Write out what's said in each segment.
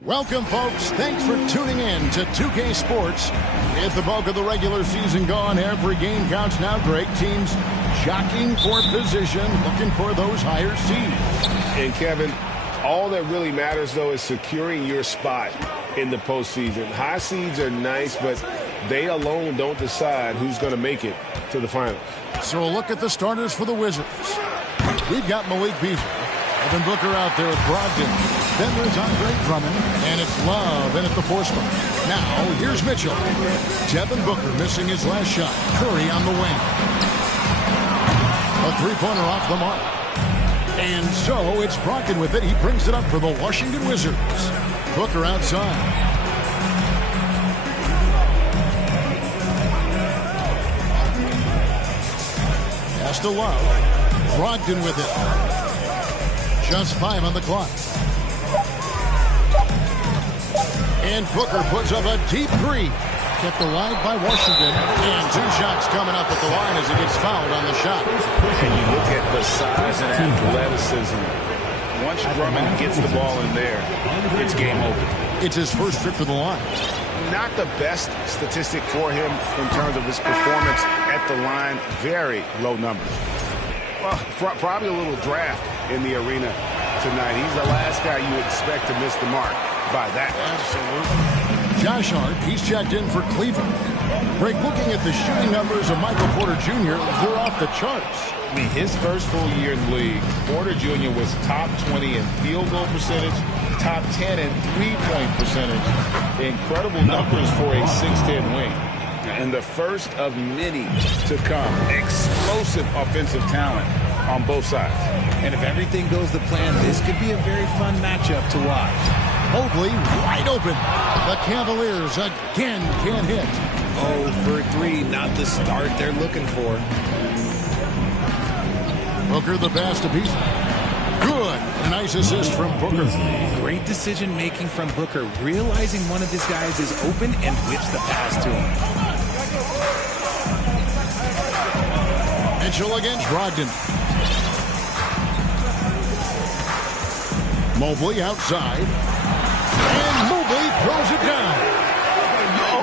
Welcome, folks. Thanks for tuning in to 2K Sports. With the bulk of the regular season gone, every game counts now. Great teams jockeying for position, looking for those higher seeds. And, Kevin, all that really matters, though, is securing your spot in the postseason. High seeds are nice, but they alone don't decide who's going to make it to the finals. So a look at the starters for the Wizards. We've got Malik Beasley. Evan Booker out there with Brogdon. Then there's Andre Drummond, and it's Love in at the 4 spot. Now, here's Mitchell. Devin Booker missing his last shot. Curry on the wing. A three-pointer off the mark. And so it's Brogdon with it. He brings it up for the Washington Wizards. Booker outside. Pass to Love. Brogdon with it. Just 5 on the clock. And Booker puts up a deep 3. Kept alive by Washington. And 2 shots coming up at the line as he gets fouled on the shot. And you look at the size and athleticism. Once Drummond gets the ball in there, it's game over. It's his first trip to the line. Not the best statistic for him in terms of his performance at the line. Very low numbers. Well, probably a little draft in the arena tonight. He's the last guy you expect to miss the mark by that. Absolutely. Josh Hart, he's checked in for Cleveland. Greg, looking at the shooting numbers of Michael Porter Jr., they're off the charts. I mean, his first full year in the league, Porter Jr. was top 20 in field goal percentage, top 10 in three-point percentage. Incredible numbers for a 6'10 wing. And the first of many to come. Explosive offensive talent on both sides. And if everything goes to plan, this could be a very fun matchup to watch. Mobley wide open. The Cavaliers again can't hit. 0 for 3, not the start they're looking for. Booker the pass to Beasley. Good. A nice assist from Booker. Great decision making from Booker, realizing one of his guys is open and whips the pass to him. Mitchell against Brogdon. Mobley outside. And Mobley throws it down.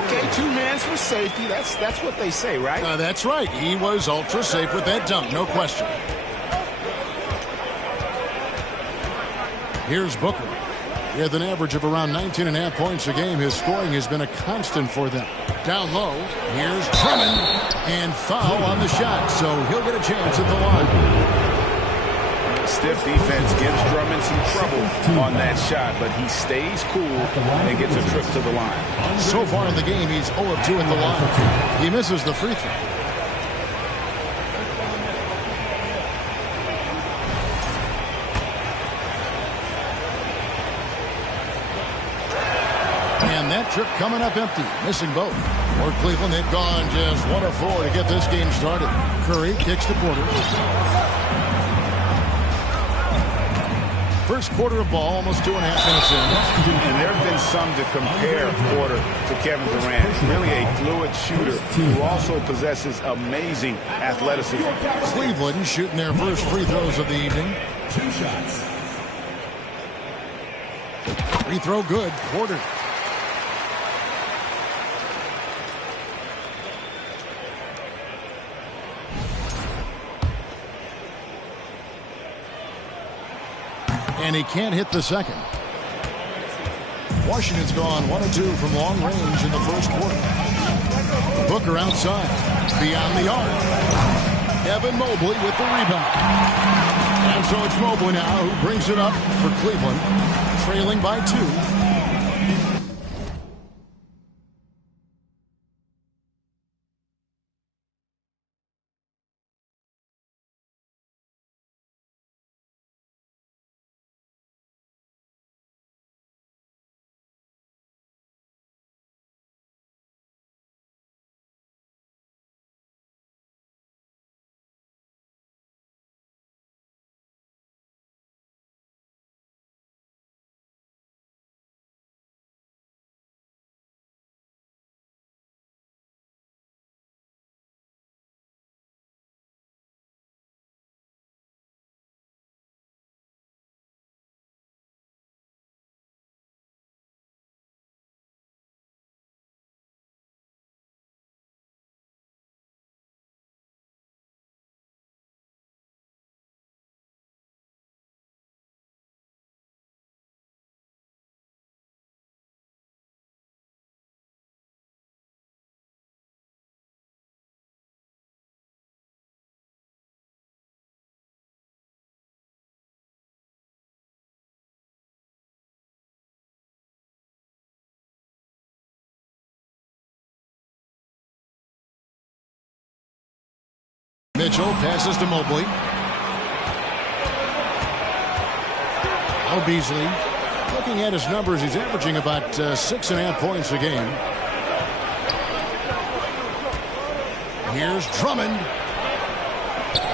Okay, 2 hands for safety. That's what they say, right? That's right. He was ultra safe with that dunk, no question. Here's Booker. With an average of around 19.5 points a game, his scoring has been a constant for them. Down low, here's Drummond, and foul on the shot, so he'll get a chance at the line. Stiff defense gives Drummond some trouble on that shot, but he stays cool and gets a trip to the line. So far in the game, he's 0 of 2 at the line. He misses the free throw. And that trip coming up empty, missing both. For Cleveland, they've gone just 1 of 4 to get this game started. Curry kicks the quarter. First quarter of ball, almost 2.5 minutes in. And there have been some to compare Porter to Kevin Durant. Really a fluid shooter who also possesses amazing athleticism. Cleveland shooting their first free throws of the evening. 2 shots. Free throw good. Porter. And he can't hit the second. Washington's gone 1 of 2 from long range in the first quarter. Booker outside. Beyond the arc. Evan Mobley with the rebound. And so it's Mobley now who brings it up for Cleveland. Trailing by 2. Mitchell passes to Mobley. Now Beasley. Looking at his numbers, he's averaging about 6.5 points a game. Here's Drummond.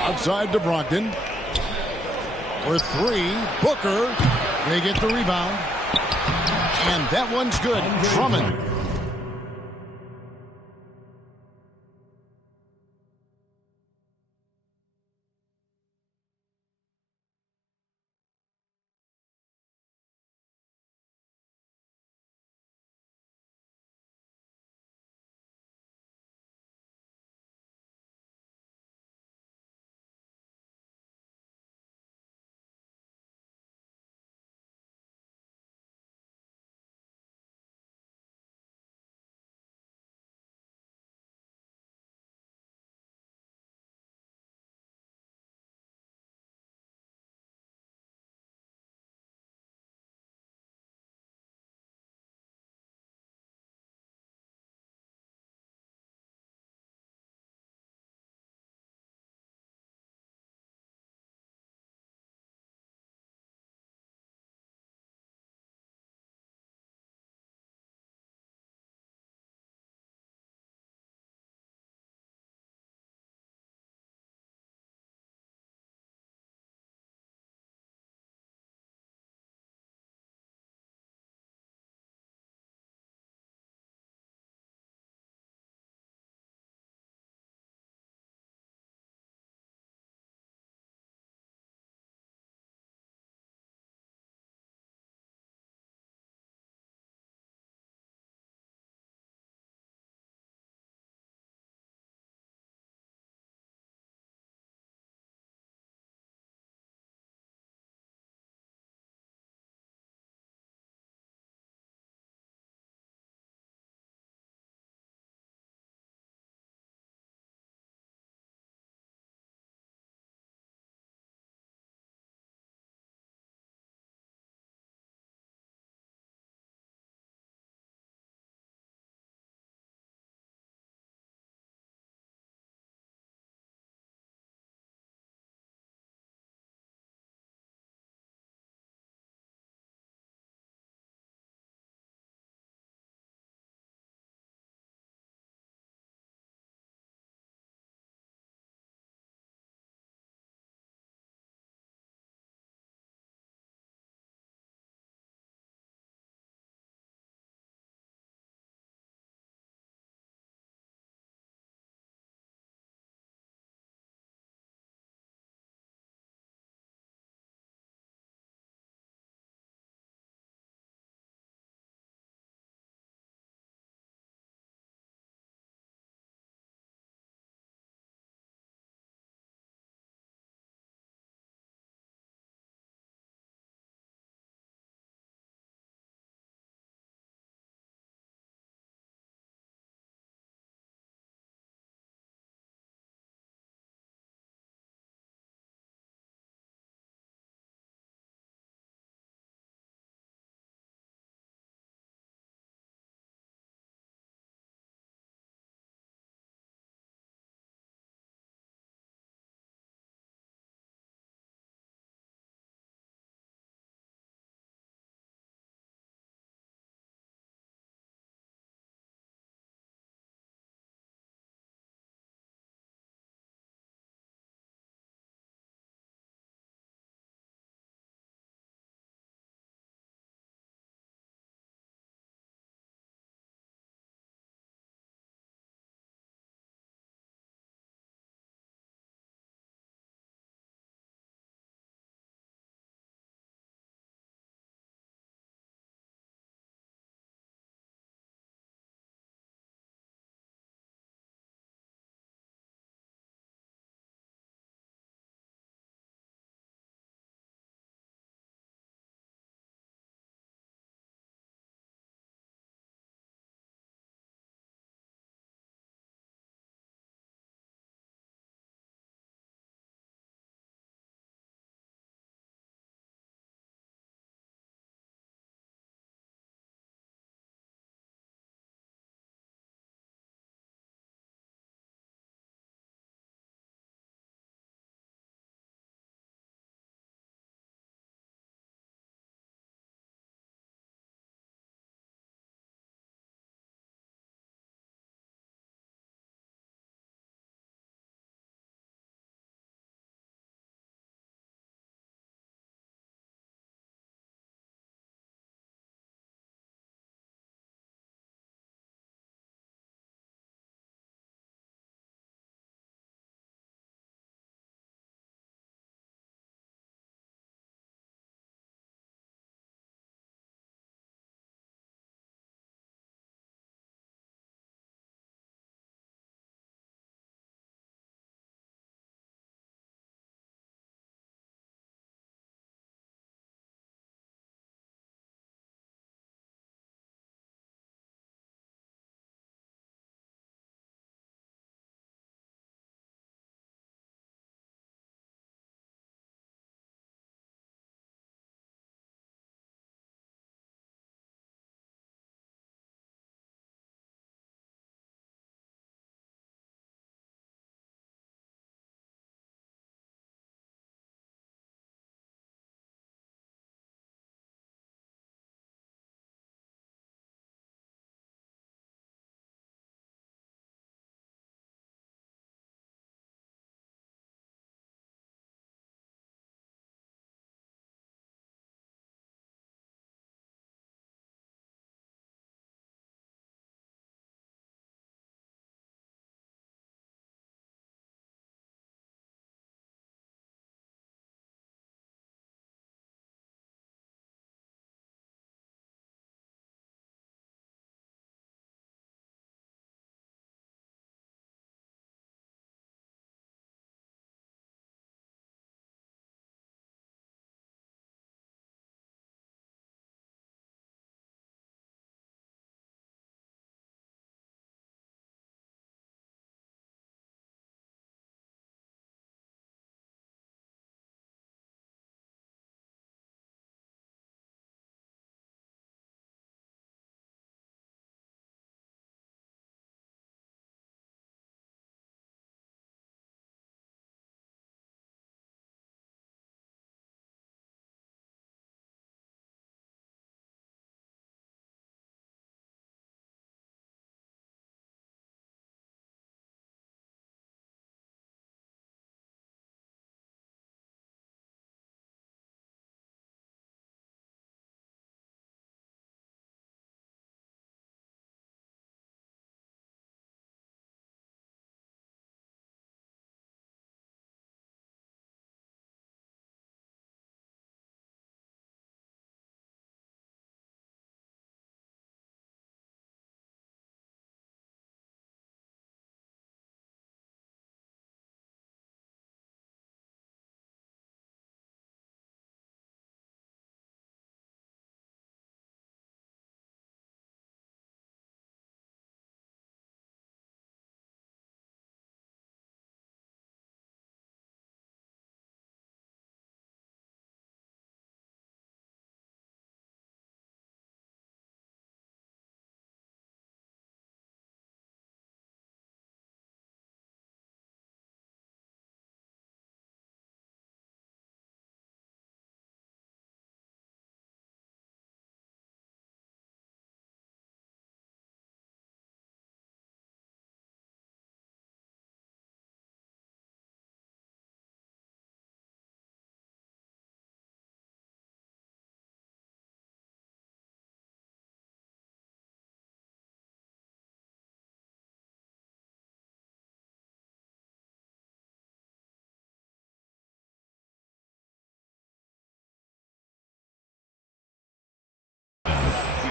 Outside to Brogdon. For three, Booker. They get the rebound. And that one's good. Drummond.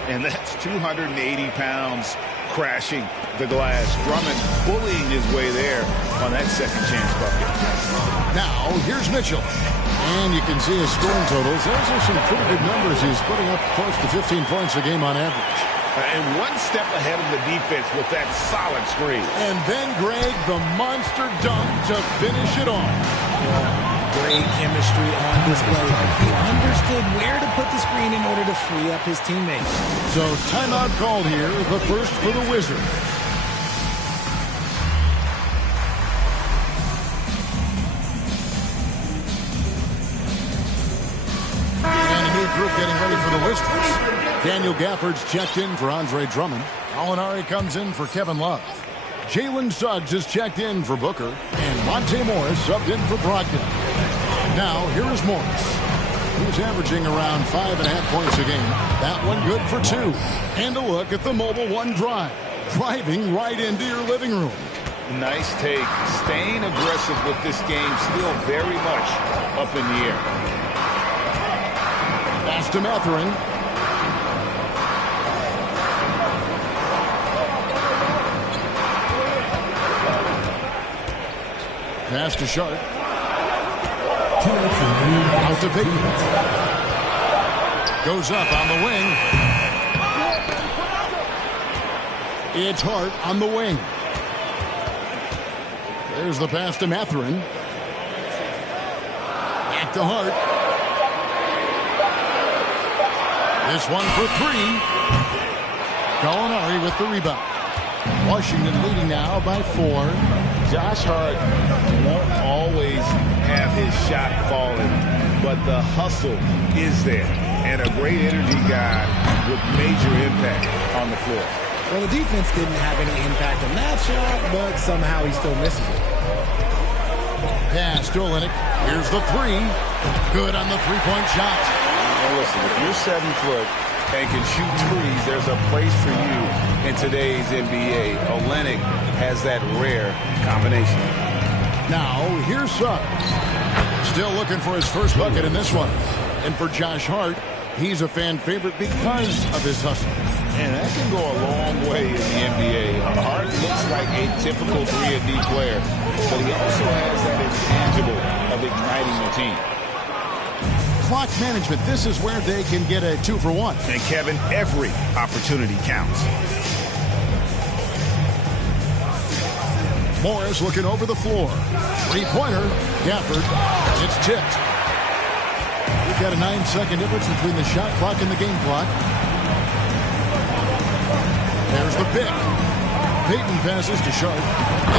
And that's 280 pounds crashing the glass. Drummond bullying his way there on that second chance bucket. Now, here's Mitchell. And you can see his scoring totals. Those are some pretty good numbers. He's putting up close to 15 points a game on average. And one step ahead of the defense with that solid screen. And then, Greg, the monster dunk to finish it off. Great chemistry on display. He understood where to put the screen in order to free up his teammates. So timeout called here, the first for the Wizards. And a new group getting ready for the Wizards. Daniel Gafford's checked in for Andre Drummond. Gallinari comes in for Kevin Love. Jalen Suggs is checked in for Booker. And Monte Morris subbed in for Brogdon. Now, here is Morris. He's averaging around 5.5 points a game. That one good for 2. And a look at the Mobile One drive. Driving right into your living room. Nice take. Staying aggressive with this game, still very much up in the air. Pass to Mathurin. Pass to Sharp. Out to Peyton. Goes up on the wing. It's Hart on the wing. There's the pass to Mathurin. Back to Hart. This one for 3. Gallinari with the rebound. Washington leading now by 4. Josh Hart won't always have his shot falling, but the hustle is there. And a great energy guy with major impact on the floor. Well, the defense didn't have any impact on that shot, but somehow he still misses it. Pass to Olynyk. Here's the 3. Good on the three-point shot. Now listen, if you're 7 foot and can shoot threes, there's a place for you in today's NBA. Olynyk has that rare combination. Now, here's Suggs. Still looking for his first bucket in this one. And for Josh Hart, he's a fan favorite because of his hustle. And that can go a long way in the NBA. Hart looks like a typical 3-and-D player, but he also has that intangible of igniting the team. Clock management, this is where they can get a 2-for-1. And Kevin, every opportunity counts. Morris looking over the floor. Three-pointer. Gafford. It's tipped. We've got a 9-second difference between the shot clock and the game clock. There's the pick. Peyton passes to Sharp.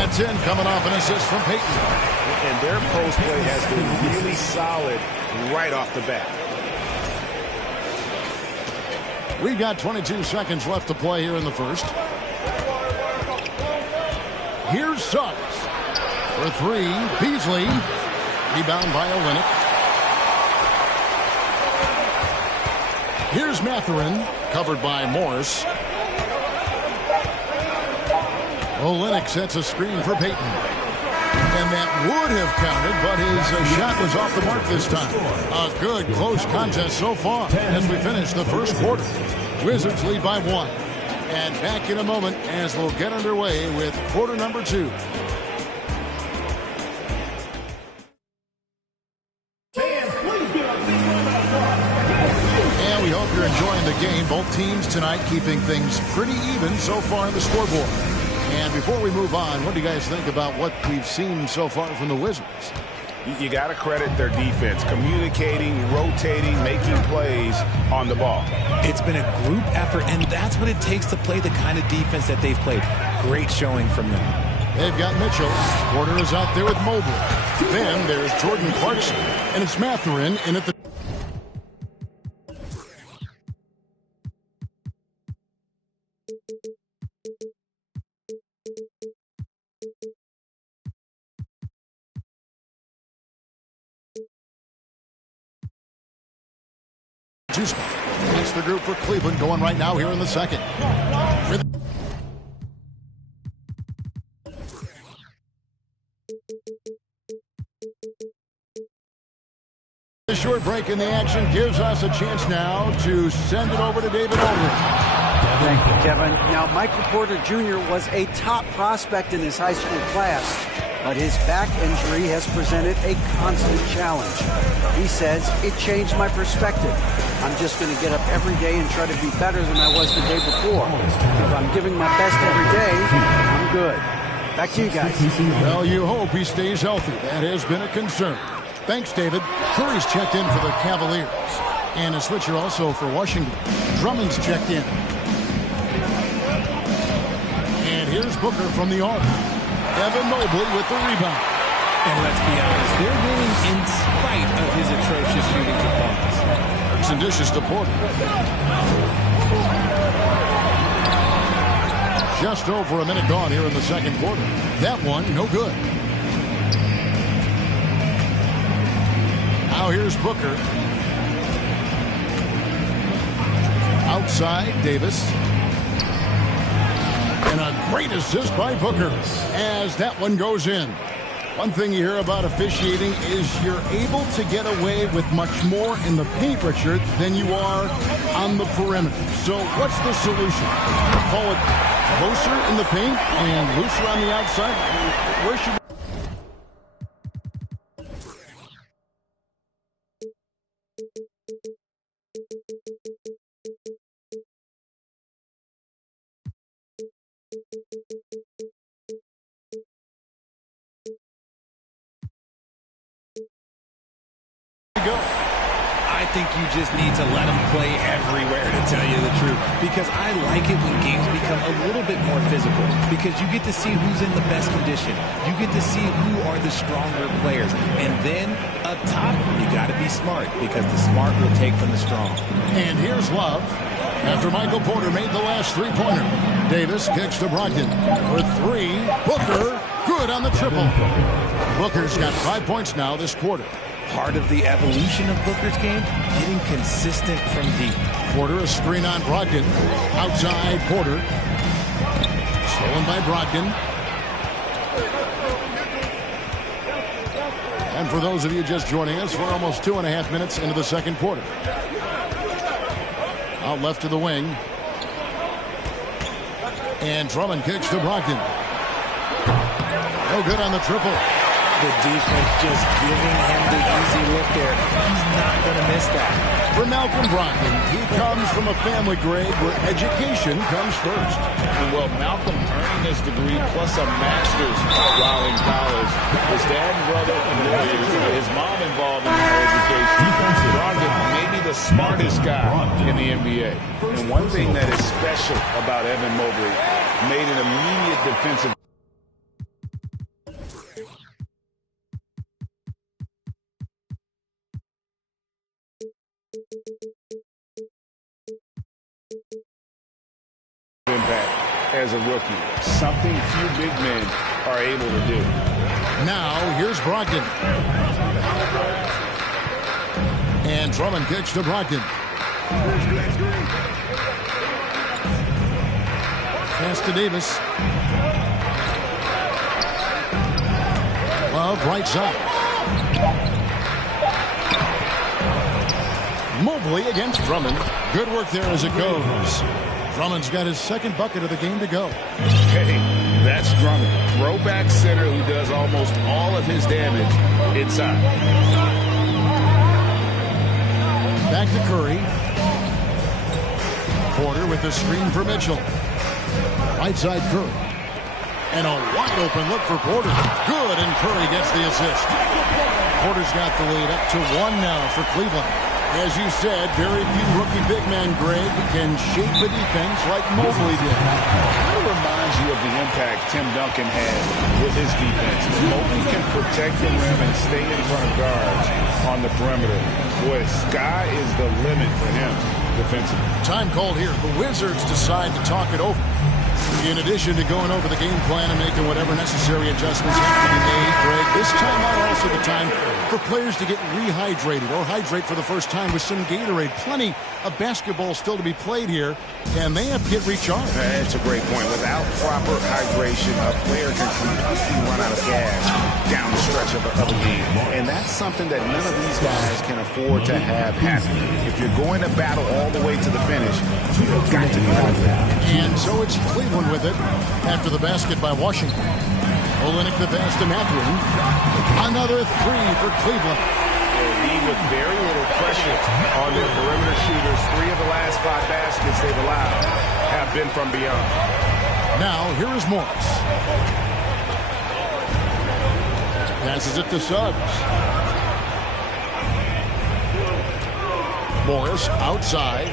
That's in, coming off an assist from Peyton. And their post play has been really solid right off the bat. We've got 22 seconds left to play here in the first. Here's Suggs for 3. Beasley. Rebound by Olynyk. Here's Mathurin. Covered by Morris. Olynyk sets a screen for Peyton. And that would have counted, but his shot was off the mark this time. A good, close contest so far as we finish the first quarter. Wizards lead by 1. And back in a moment as we'll get underway with quarter number 2. And we hope you're enjoying the game. Both teams tonight keeping things pretty even so far in the scoreboard. And before we move on, what do you guys think about what we've seen so far from the Wizards? You got to credit their defense, communicating, rotating, making plays on the ball. It's been a group effort, and that's what it takes to play the kind of defense that they've played. Great showing from them. They've got Mitchell. Porter is out there with Mobley. Then there's Jordan Clarkson, and it's Mathurin in at the... That's the group for Cleveland going right now here in the second. short break in the action gives us a chance now to send it over to David Aldridge. Thank you, Kevin. Now, Michael Porter Jr. was a top prospect in his high school class, but his back injury has presented a constant challenge. He says, it changed my perspective. I'm just going to get up every day and try to be better than I was the day before. If I'm giving my best every day, I'm good. Back to you guys. Well, you hope he stays healthy. That has been a concern. Thanks, David. Curry's checked in for the Cavaliers. And a switcher also for Washington. Drummond's checked in. And here's Booker from the arc. Evan Mobley with the rebound. And let's be honest, they're winning in spite of his atrocious shooting performance. Hurts and dishes to Porter. Just over a minute gone here in the second quarter. That one, no good. Now here's Booker. Outside, Davis. And a great assist by Booker as that one goes in. One thing you hear about officiating is you're able to get away with much more in the paint, Richard, than you are on the perimeter. So what's the solution? Call it closer in the paint and looser on the outside? Where should go? I think you just need to let him play everywhere, to tell you the truth. Because I like it when games become a little bit more physical. Because you get to see who's in the best condition. You get to see who are the stronger players. And then, up top, you got to be smart. Because the smart will take from the strong. And here's Love. After Michael Porter made the last three-pointer. Davis kicks to Brogdon. For three, Booker, good on the triple. Booker's got 5 points now this quarter. Part of the evolution of Booker's game, getting consistent from deep. Porter, a screen on Brogdon. Outside, Porter. Stolen by Brogdon. And for those of you just joining us, we're almost 2.5 minutes into the second quarter. Out left to the wing. And Drummond kicks to Brogdon. No good on the triple. The defense just giving him the easy look there. He's not going to miss that. For Malcolm Brogdon, he comes from a family grade where education comes first. And well, Malcolm earning his degree plus a master's while in college. His dad and brother are lawyers. His mom involved in higher education. Brogdon may be the smartest guy in the NBA. And one thing that is special about Evan Mobley, made an immediate defensive impact as a rookie. Something few big men are able to do. Now, here's Brogdon. And Drummond kicks to Brogdon. Pass to Davis. Love, right side. Mobley against Drummond. Good work there as it goes. Drummond's got his second bucket of the game to go. Hey, that's Drummond. Throwback center who does almost all of his damage inside. Back to Curry. Porter with the screen for Mitchell. Right side Curry. And a wide open look for Porter. Good, and Curry gets the assist. Porter's got the lead up to 1 now for Cleveland. As you said, very few rookie big men, Greg, can shape a defense like Mobley did. Kind of reminds you of the impact Tim Duncan had with his defense. Mobley can protect the rim and stay in front of guards on the perimeter. Boy, sky is the limit for him defensively. Time called here. The Wizards decide to talk it over. In addition to going over the game plan and making whatever necessary adjustments have to be made, Greg, this timeout also the time for players to get rehydrated or hydrate for the first time with some Gatorade. Plenty of basketball still to be played here, and they have to get recharged. That's a great point. Without proper hydration, a player can completely run out of gas down the stretch of a game. And that's something that none of these guys can afford to have happen. If you're going to battle all the way to the finish, you've got to be hydrated. And so it's Cleveland with it after the basket by Washington. Olynyk the pass to Mathurin. Another three for Cleveland. They lead with very little pressure on their perimeter shooters. 3 of the last 5 baskets they've allowed have been from beyond. Now here is Morris. Passes it to Suggs. Morris outside.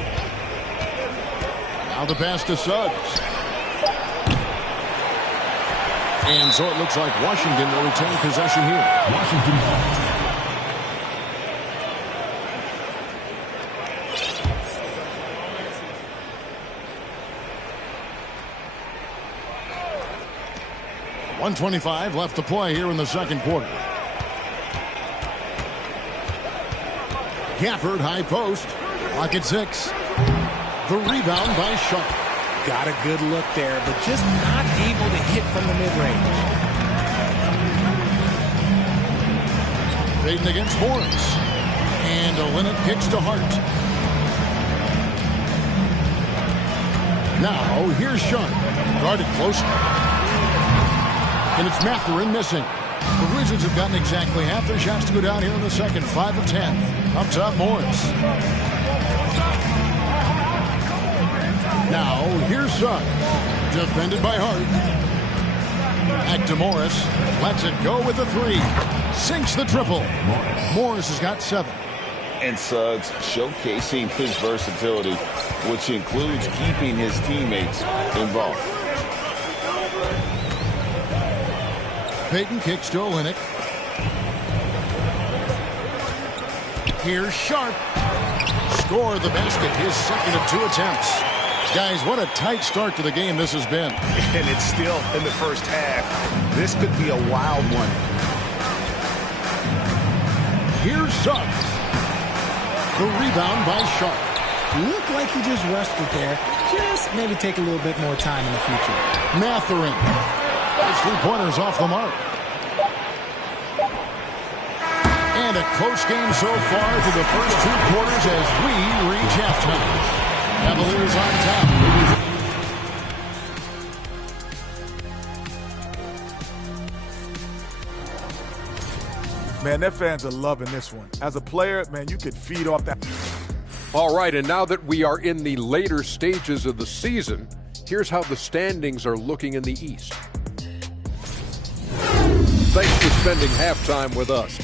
Now the pass to Suggs. And so it looks like Washington will retain possession here. Washington. .125 left to play here in the second quarter. Gafford high post. Lock at 6. The rebound by Sharp. Got a good look there, but just not able to hit from the mid-range. Fading against Morris. And Olynyk kicks to Hart. Now, here's Sharp. Guarded closer. And it's Mathurin missing. The Wizards have gotten exactly half their shots to go down here in the second. 5 of 10. Up top, Morris. Now, here's Suggs. Defended by Hart. Back to Morris. Lets it go with the 3. Sinks the triple. Morris has got 7. And Suggs showcasing his versatility, which includes keeping his teammates involved. Payton kicks to Olynyk. Here's Sharp. Score the basket, his second of 2 attempts. Guys, what a tight start to the game this has been. And it's still in the first half. This could be a wild one. Here's Suggs. The rebound by Sharp. Looked like he just rushed it there. Just maybe take a little bit more time in the future. Mathurin. His 3-pointers off the mark. And a close game so far for the first 2 quarters as we reach halftime. Cavaliers on top. Man, their fans are loving this one. As a player, man, you could feed off that. All right, and now that we are in the later stages of the season, here's how the standings are looking in the East. Thanks for spending halftime with us.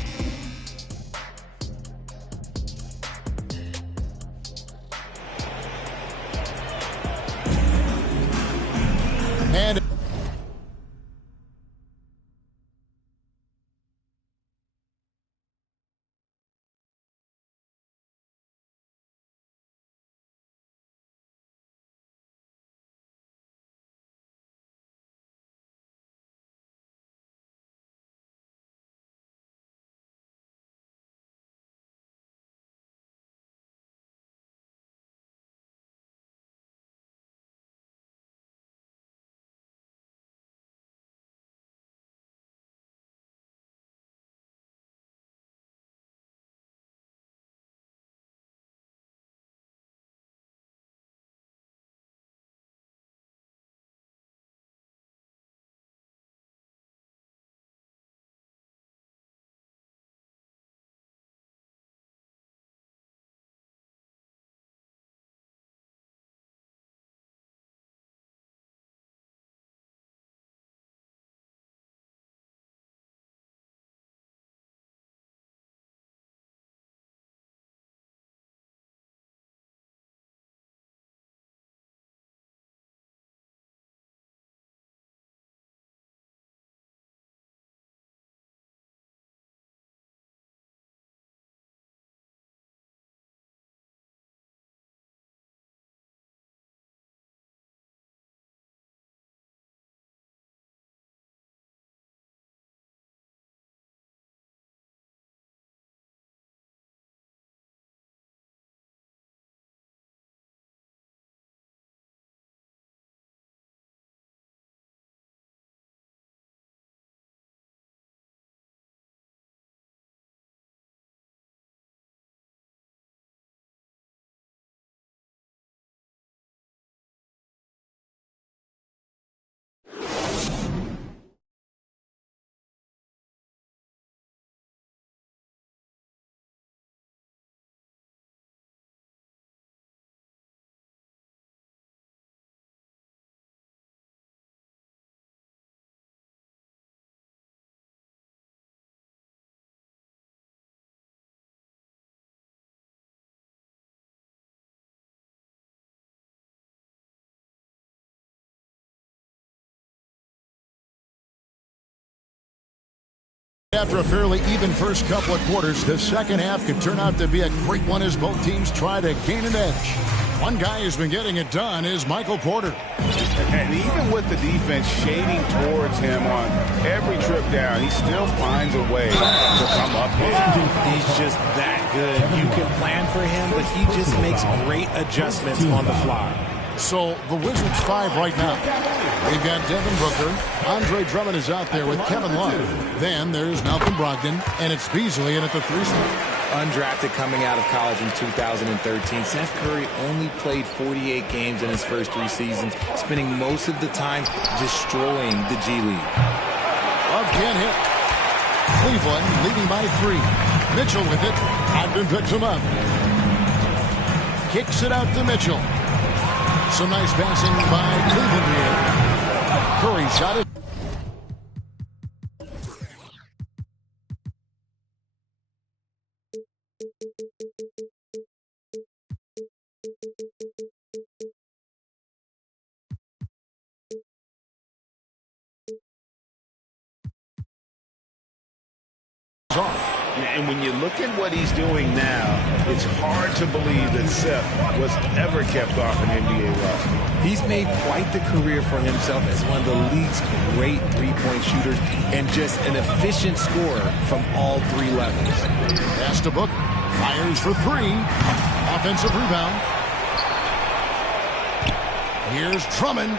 And After a fairly even first couple of quarters, the second half could turn out to be a great one as both teams try to gain an edge. One guy who's been getting it done is Michael Porter. And even with the defense shading towards him on every trip down, he still finds a way to come up big. He's just that good. You can plan for him, but he just makes great adjustments on the fly. So the Wizards 5 right now. They've got Devin Booker. Andre Drummond is out there with Kevin Love. Then there's Malcolm Brogdon, and it's Beasley in at the 3 spot. Undrafted coming out of college in 2013, Seth Curry only played 48 games in his first 3 seasons, spending most of the time destroying the G League. Love can't hit. Cleveland leading by 3. Mitchell with it. Ogden picks him up. Kicks it out to Mitchell. Some nice passing by Cleveland here. Curry shot it. And when you look at what he's doing now, it's hard to believe that Seth was ever kept off an NBA roster. He's made quite the career for himself as one of the league's great three-point shooters and just an efficient scorer from all 3 levels. Pass to Booker. Fires for 3. Offensive rebound. Here's Drummond,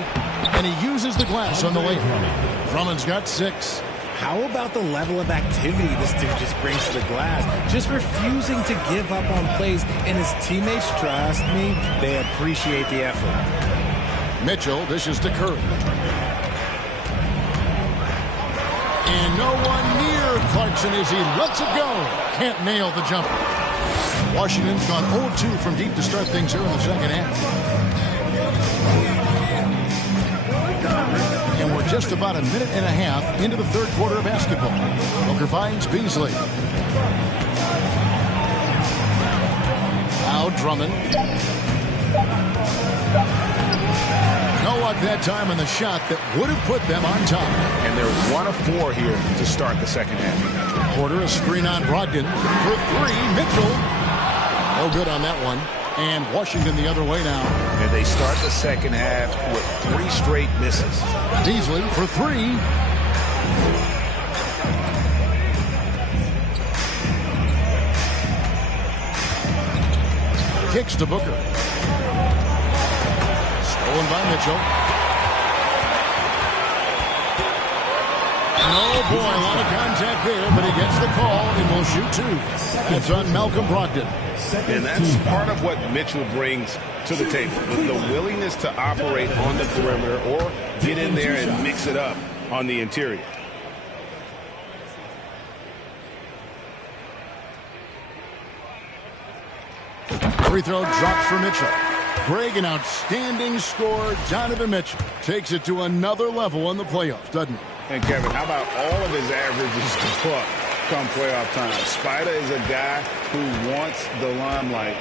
and he uses the glass on the layup. Drummond's got 6. How about the level of activity this dude just brings to the glass? Just refusing to give up on plays, and his teammates, trust me, they appreciate the effort. Mitchell dishes to Curry. And no one near Clarkson as he lets it go. Can't nail the jumper. Washington's gone 0-2 from deep to start things here in the second half. And we're just about a minute and a half into the third quarter of basketball. Booker finds Beasley. Now Drummond. No luck that time on the shot that would have put them on top. And they're 1 of 4 here to start the second half. Porter, a screen on Brogdon. For 3, Mitchell. No good on that one. And Washington the other way now. And they start the second half with 3 straight misses. Beasley for 3. Kicks to Booker. Stolen by Mitchell. Oh boy, a lot of contact there, but he gets the call and will shoot 2. It's on Malcolm Brogdon. And that's part of what Mitchell brings to the table. The willingness to operate on the perimeter or get in there and mix it up on the interior. Free throw drops for Mitchell. Greg, an outstanding scorer. Donovan Mitchell takes it to another level in the playoffs, doesn't he? And Kevin, how about all of his averages go up come playoff time? Spider is a guy who wants the limelight,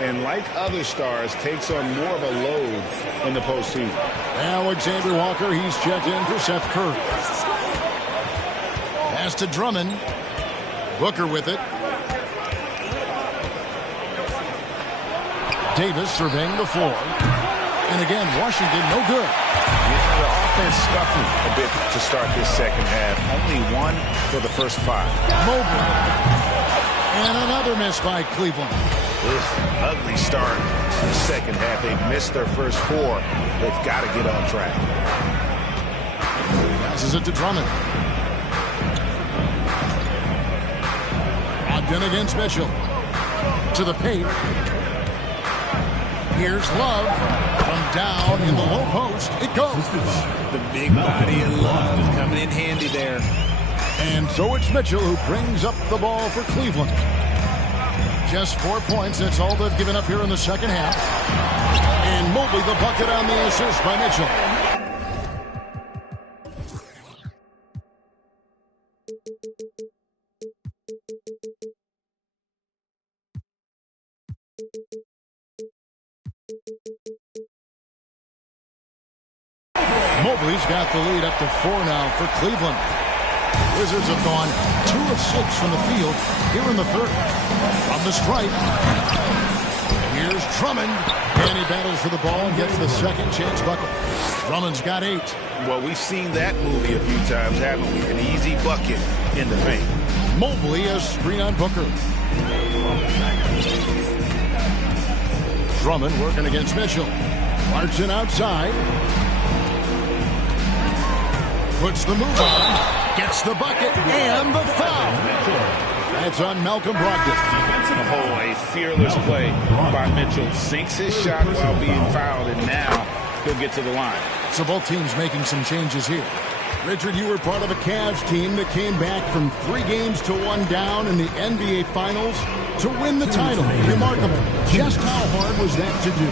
and like other stars, takes on more of a load in the postseason. Alexander Walker, he's checked in for Seth Curry. Pass to Drummond. Booker with it. Davis surveying the floor. And again, Washington no good. Yeah, the offense scuffling a bit to start this second half. Only 1 for the first 5. Mobley. And another miss by Cleveland. Ugly start to the second half. They've missed their first 4. They've got to get on track. Passes it to Drummond. Ogden against Mitchell. To the paint. Here's Love. From down in the low post. It goes. The big body of Love coming in handy there. And so it's Mitchell who brings up the ball for Cleveland. Just 4 points. That's all they've given up here in the second half. And Mobley the bucket on the assist by Mitchell. Mobley's got the lead up to 4 now for Cleveland. Wizards have gone 2 of 6 from the field here in the third. From the stripe, here's Drummond, and he battles for the ball and gets the second chance bucket. Drummond's got 8. Well, we've seen that movie a few times, haven't we? An easy bucket in the paint. Mobley has screen on Booker. Drummond working against Mitchell. Clarkson outside. Puts the move on. Gets the bucket and the foul. That's on Malcolm Brogdon. Oh, a fearless play by Mitchell. Sinks his shot while being fouled, and now he'll get to the line. So both teams making some changes here. Richard, you were part of a Cavs team that came back from 3 games to 1 down in the NBA Finals to win the title. Remarkable. Just how hard was that to do?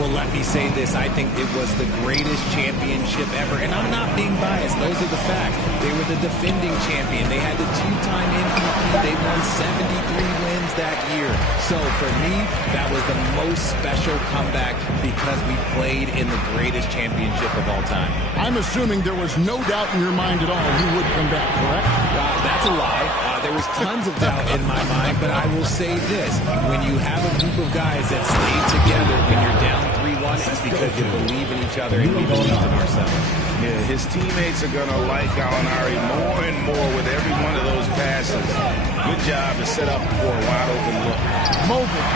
Well, let me say this. I think it was the greatest championship ever. And I'm not being biased. Those are the facts. They were the defending champion. They had the 2-time MVP. They won 73 wins that year. So for me, that was the most special comeback because we played in the greatest championship of all time. I'm assuming there was no doubt in your mind at all who would come back, correct? That's a lie. There was tons of doubt in my mind, but I will say this. When you have a group of guys that stay together when you're down 3-1, it's because you believe in each other and we believe in ourselves. Yeah, his teammates are going to like Gallinari more and more with every one of those passes. Good job to set up for a wide-open look. Mobley.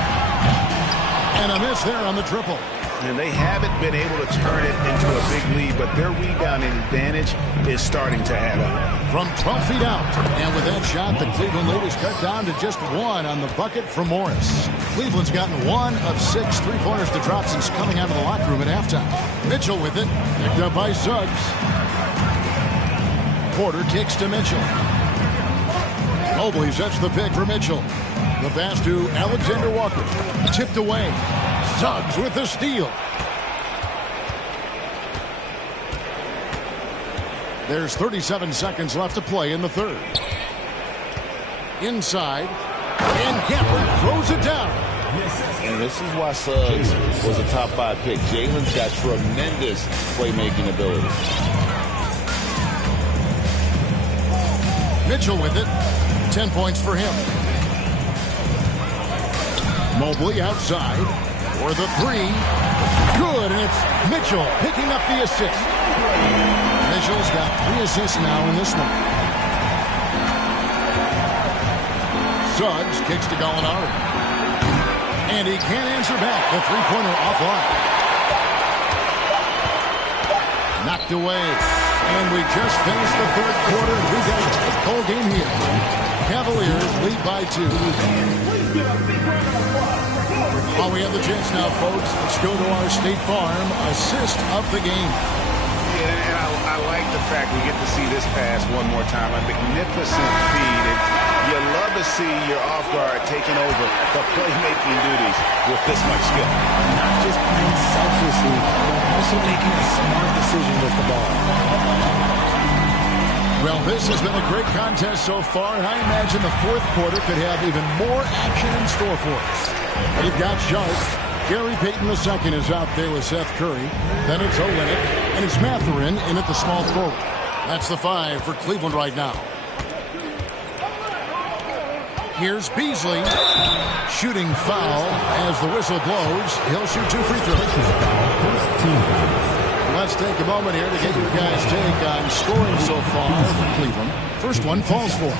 And a miss there on the triple. And they haven't been able to turn it into a big lead, but their rebounding advantage is starting to add up. From 12 feet out. And with that shot, the Cleveland lead is cut down to just 1 on the bucket from Morris. Cleveland's gotten 1 of 6 3-pointers to drop since coming out of the locker room at halftime. Mitchell with it. Picked up by Suggs. Porter kicks to Mitchell. Mobley sets the pick for Mitchell. The pass to Alexander Walker. Tipped away. Suggs with the steal. There's 37 seconds left to play in the third. Inside. And Gafford throws it down. And this is why Suggs was a top 5 pick. Jalen's got tremendous playmaking ability. Mitchell with it. 10 points for him. Mobley outside for the 3. Good, and it's Mitchell picking up the assist. Mitchell's got 3 assists now in this one. Suggs kicks to Gallinari. And he can't answer back. The 3-pointer offline. Knocked away. And we just finished the third quarter. We got a tight ball game here. Cavaliers lead by 2. Oh, we have the chance now, folks. Let's go to our State Farm assist of the game. Yeah, and I like the fact we get to see this pass one more time. A magnificent feed. And you love to see your off guard taking over the playmaking duties with this much skill. Not just playing selflessly, but also making a smart decision with the ball. Well, this has been a great contest so far, and I imagine the fourth quarter could have even more action in store for us. We've got Sharp. Gary Payton II is out there with Seth Curry. Then it's Olynyk, and it's Mathurin in at the small forward. That's the 5 for Cleveland right now. Here's Beasley. Shooting foul as the whistle blows. He'll shoot 2 free throws. Let's take a moment here to get your guys' take on scoring so far for Cleveland. First one falls for him.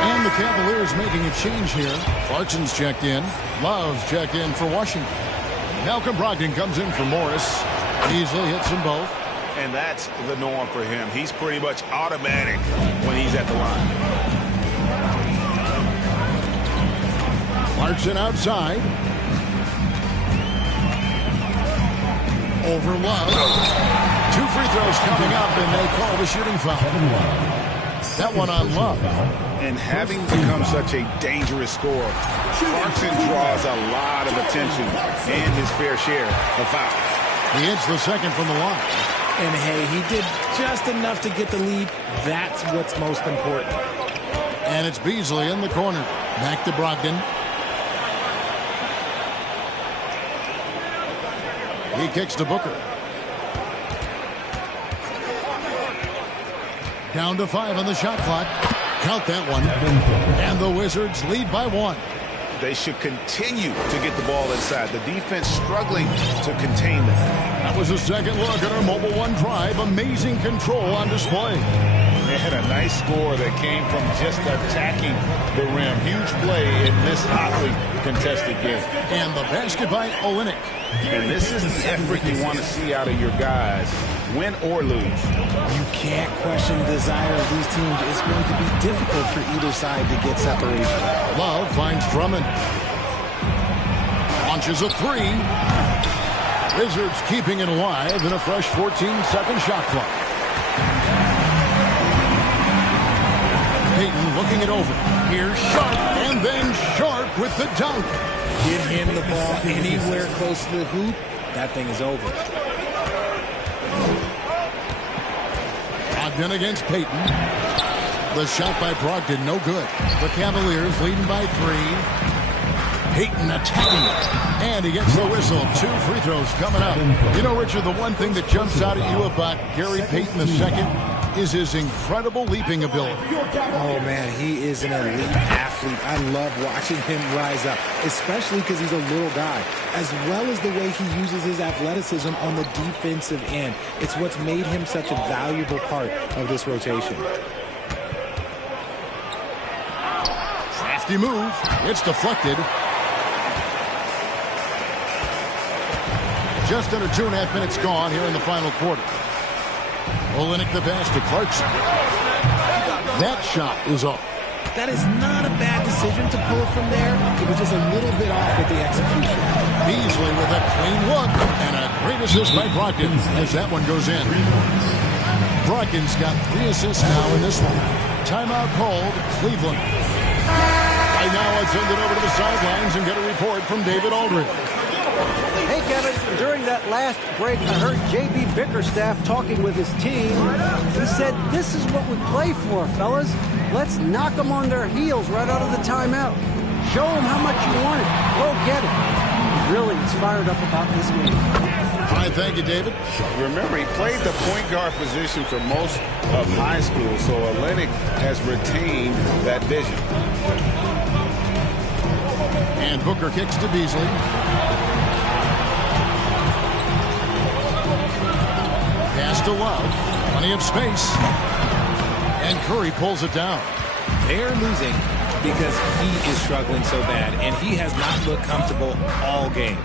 And the Cavaliers making a change here. Clarkson's checked in. Love's checked in for Washington. Malcolm Brogdon comes in for Morris. Beasley hits them both. And that's the norm for him. He's pretty much automatic when he's at the line. Clarkson outside. Over Love. 2 free throws coming up, and they call the shooting foul. That one on Love. And having become such a dangerous scorer, Clarkson draws a lot of attention and his fair share of fouls. He hits the second from the line. And hey, he did just enough to get the lead. That's what's most important. And it's Beasley in the corner. Back to Brogdon. He kicks to Booker. Down to 5 on the shot clock. Count that one. And the Wizards lead by 1. They should continue to get the ball inside. The defense struggling to contain them. That was a second look at our Mobile One drive. Amazing control on display. They had a nice score that came from just attacking the rim. Huge play in this hotly contested game. And the basket by Olynyk. And this is the effort you want to see out of your guys, win or lose. You can't question the desire of these teams. It's going to be difficult for either side to get separation. Love finds Drummond. Launches a 3. Wizards keeping it alive in a fresh 14-second shot clock. Payton looking it over. Here's Sharp, and then Sharp with the dunk. Get him the ball anywhere close to the hoop, that thing is over. Brogdon against Payton. The shot by Brogdon, no good. The Cavaliers leading by 3. Payton attacking it. And he gets the whistle. 2 free throws coming up. You know, Richard, the one thing that jumps out at you about Gary Payton II is his incredible leaping ability. Oh, man, he is an elite athlete. I love watching him rise up, especially because he's a little guy, as well as the way he uses his athleticism on the defensive end. It's what's made him such a valuable part of this rotation. Crafty move. It's deflected. Just under 2.5 minutes gone here in the final quarter. Olynyk the pass to Clarkson. That shot is off. That is not a bad decision to pull it from there. It was just a little bit off with the execution. Beasley with a clean look and a great assist by Brogdon as that one goes in. Brogdon's got 3 assists now in this one. Timeout called, Cleveland. Right now, let's send it over to the sidelines and get a report from David Aldridge. Hey, Kevin, during that last break, I heard J.B. Bickerstaff talking with his team. He said, this is what we play for, fellas. Let's knock them on their heels right out of the timeout. Show them how much you want it. Go get it. He really is fired up about this game. All right, thank you, David. Remember, he played the point guard position for most of high school, so Olynyk has retained that vision. And Booker kicks to Beasley. Pass to Love. Plenty of space. And Curry pulls it down. They're losing because he is struggling so bad, and he has not looked comfortable all game.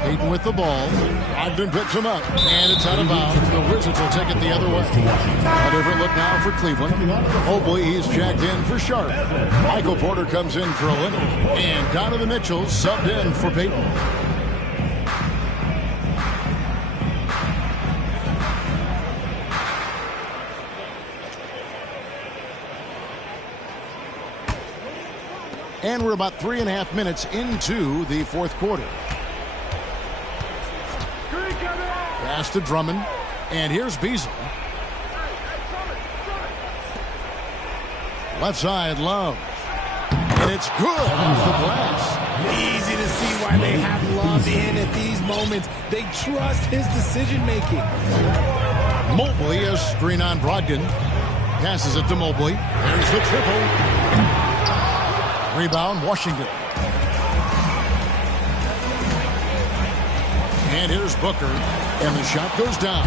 Payton with the ball. Ogden picks him up, and it's out of bounds. The Wizards will take it the other way. A different look now for Cleveland. Mobley, he's jacked in for Sharp. Michael Porter comes in for Olynyk. And Donovan Mitchell subbed in for Payton. And we're about 3.5 minutes into the fourth quarter. Pass to Drummond. And here's Beasley. Left side, Love. And it's good off the glass. Easy to see why they have Love in at these moments. They trust his decision-making. Mobley, a screen on Brogdon. Passes it to Mobley. There's the triple. Rebound, Washington. And here's Booker. And the shot goes down.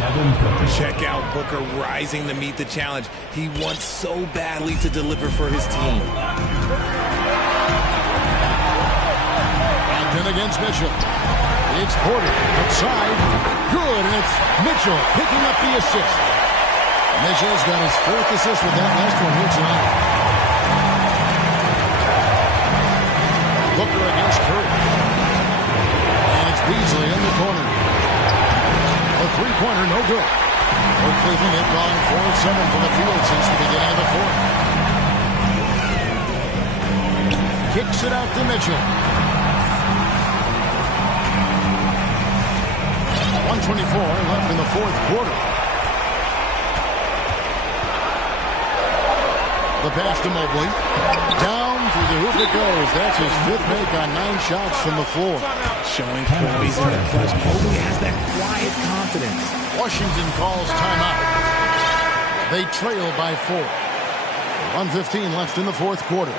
Check out Booker rising to meet the challenge. He wants so badly to deliver for his team. Brogdon against Mitchell. It's Porter outside. Good, and it's Mitchell picking up the assist. Mitchell's got his 4th assist with that last one here tonight. Booker against Curry. And it's Beasley in the corner. A three-pointer, no good. For Cleveland, they've gone 4 of 7 from the field since the beginning of the fourth. Kicks it out to Mitchell. 1:24 left in the fourth quarter. The pass to Mobley. Down through the hoop it goes. That's his 5th make on 9 shots from the floor. Showing poise in the clutch. Mobley has that quiet confidence. Washington calls timeout. They trail by 4. 1:15 left in the fourth quarter.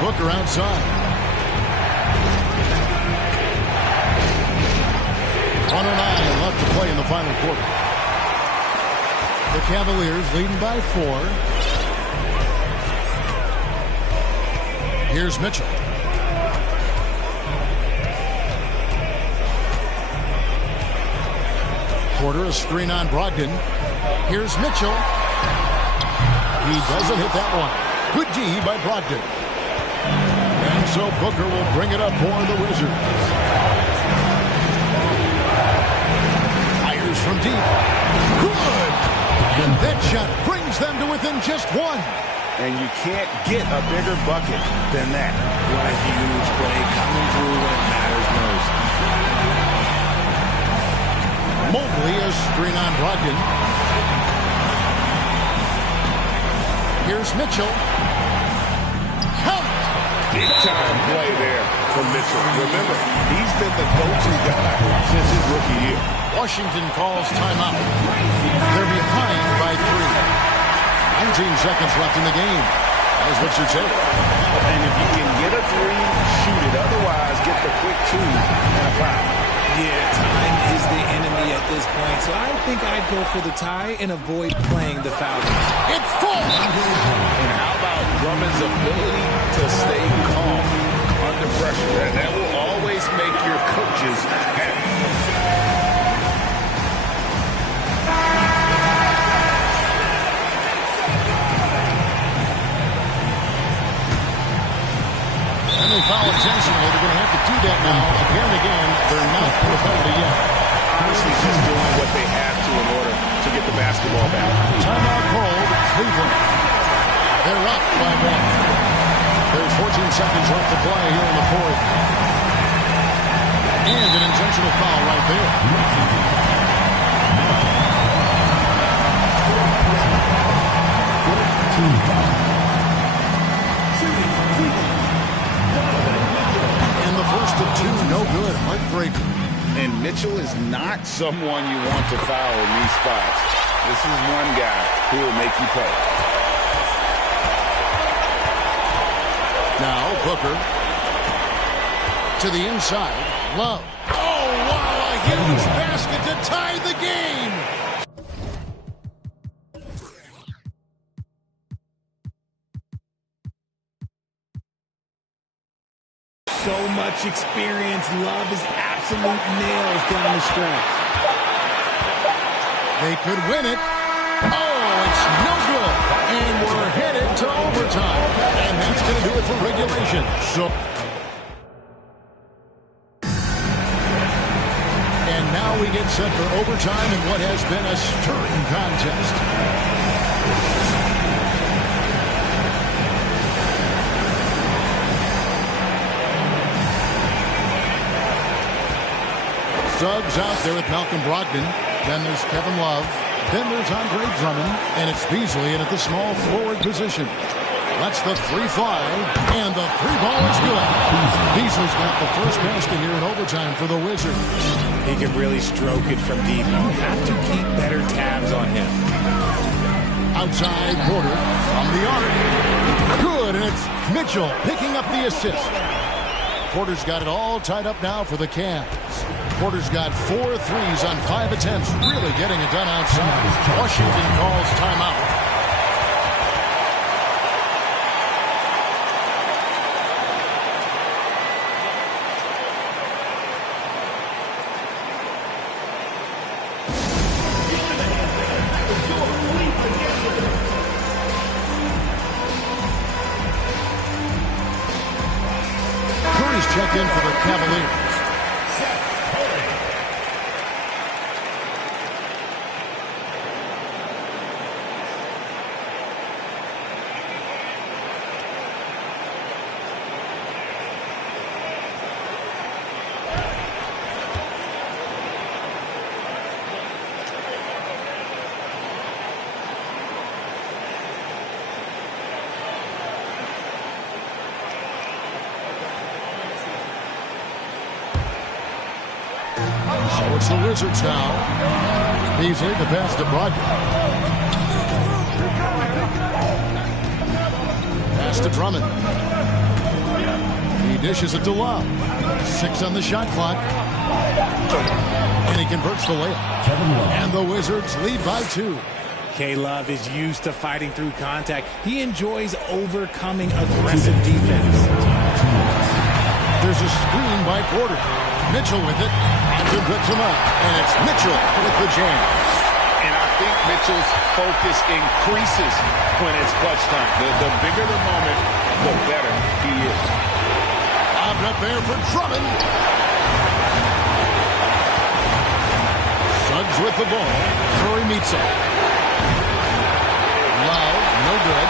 Booker outside. 1:09 left to play in the final quarter. The Cavaliers leading by 4. Here's Mitchell. Porter, a screen on Brogdon. Here's Mitchell. He doesn't hit that one. Good D by Brogdon. And so Booker will bring it up for the Wizards. Fires from deep. Good! And that shot brings them to within just 1. And you can't get a bigger bucket than that. What a huge play coming through when it matters most. Mobley a screen on Brogdon. Here's Mitchell. Count! Big time play there from Mitchell. Remember, he's been the go-to guy since his rookie year. Washington calls timeout. They're behind by 3. 19 seconds left in the game. That's what you take. And if you can get a 3, shoot it. Otherwise, get the quick 2 and a foul. Yeah, time is the enemy at this point, so I think I'd go for the tie and avoid playing the foul. It's full! And how about Drummond's ability to stay calm under pressure? That will always make your coaches happy. And they foul intentionally. They're going to have to do that now. Again, they're not in the penalty yet. Honestly, just doing what they have to in order to get the basketball back. Timeout called Cleveland. They're up by 1. There's 14 seconds left to play here in the fourth. And an intentional foul right there. And the first of 2, no good. Heartbreaker. And Mitchell is not someone you want to foul in these spots. This is one guy who will make you pay. Now Booker to the inside. Love. Oh, wow, a huge basket to tie the game. So much experience. Love is absolute nails down the stretch. They could win it. Oh, it's no good. And we're headed to overtime. And that's going to do it for regulation. So, and now we get set for overtime in what has been a stirring contest. Suggs out there with Malcolm Brogdon. Then there's Kevin Love. Then there's Andre Drummond. And it's Beasley in at the small forward position. Lets the 3 fly. And the 3-ball is good. Beasley's got the first basket here in overtime for the Wizards. He can really stroke it from deep. You have to keep better tabs on him. Outside Porter from the arc. Good, and it's Mitchell picking up the assist. Porter's got it all tied up now for the Cavs. Porter's got 4 threes on 5 attempts, really getting it done outside. Washington calls timeout. Curry's checked in for the Cavaliers. So it's the Wizards now. Beasley, the pass to Brogdon. Pass to Drummond. He dishes it to Love. 6 on the shot clock. And he converts the layup. And the Wizards lead by 2. K-Love is used to fighting through contact. He enjoys overcoming aggressive defense. There's a screen by Porter. Mitchell with it. Andrew picks him up. And it's Mitchell with the jam. And I think Mitchell's focus increases when it's clutch time. The bigger the moment, the better he is. Up there for Drummond. Suggs with the ball. Curry meets him. Love, no good.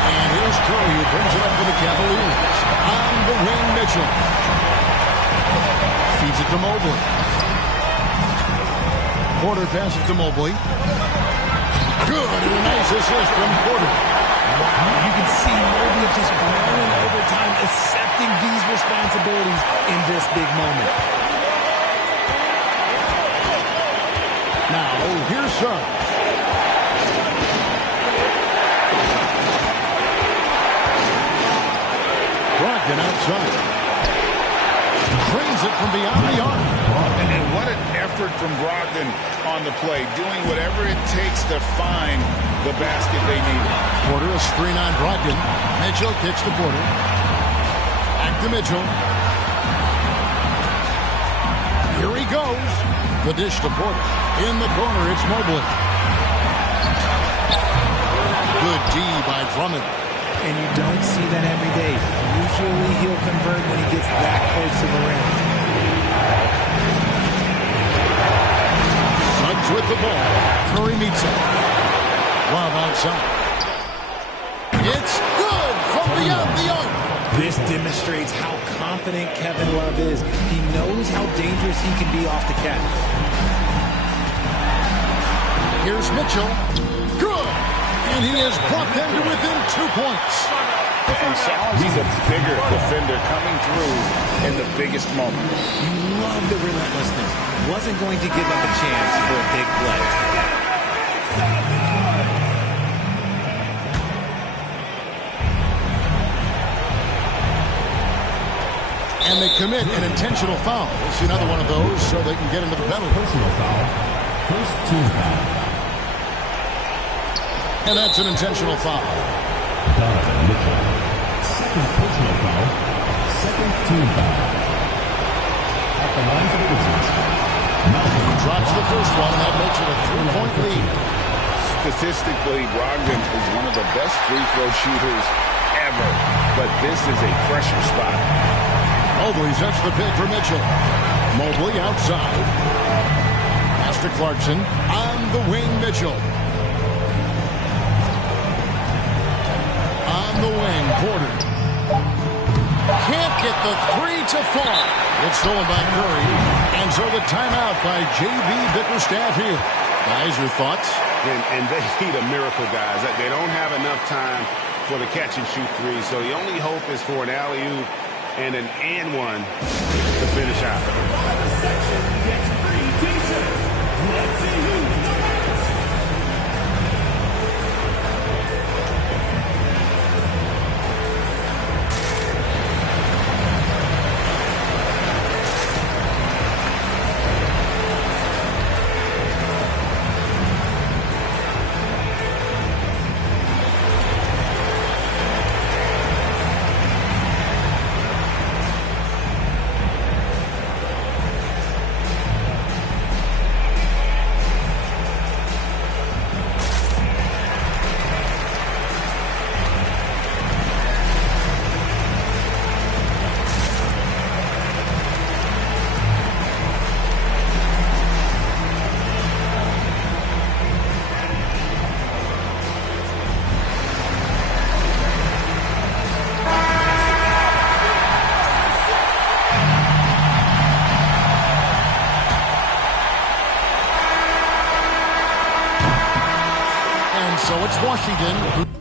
And here's Curry who brings it up for the Cavaliers. On the wing, Mitchell. Feeds it to Mobley. Porter passes to Mobley. Good, and a nice assist from Porter. Wow, you can see Mobley just growing over time, accepting these responsibilities in this big moment. Now, here's Suggs. Brogdon outside. Trains it from beyond the arc. And what an effort from Brogdon on the play, doing whatever it takes to find the basket they needed. Porter, a screen on Brogdon. Mitchell kicks to Porter. Back to Mitchell. Here he goes. The dish to Porter. In the corner, it's Mobley. Good D by Drummond. And you don't see that every day. Usually he'll convert when he gets that close to the rim. Suggs with the ball. Curry meets him. Love outside. It's good from beyond the arc. This demonstrates how confident Kevin Love is. He knows how dangerous he can be off the catch. Here's Mitchell. Good. And he has brought them to within 2 points. And he's a bigger defender coming through in the biggest moment. You love the relentlessness. Wasn't going to give up a chance for a big play. And they commit an intentional foul. We'll see another one of those so they can get into the penalty. Personal foul. First team foul. And that's an intentional foul. Donovan Mitchell. Second personal foul. Second team foul. At the line for the Wizards. He drops the first one, and that makes it a 3-point lead. Statistically, Brogdon is one of the best free throw shooters ever. But this is a pressure spot. Mobley sets the pick for Mitchell. Mobley outside. Pass to Clarkson. On the wing, Mitchell. On the wing, Porter. Can't get the 3 to fall. It's stolen by Curry. And so the timeout by J.B. Bickerstaff here. Guys, your thoughts? And they need a miracle, guys. They don't have enough time for the catch and shoot three. So the only hope is for an alley-oop and an and one to finish out. Let's see who's the best. So it's Washington.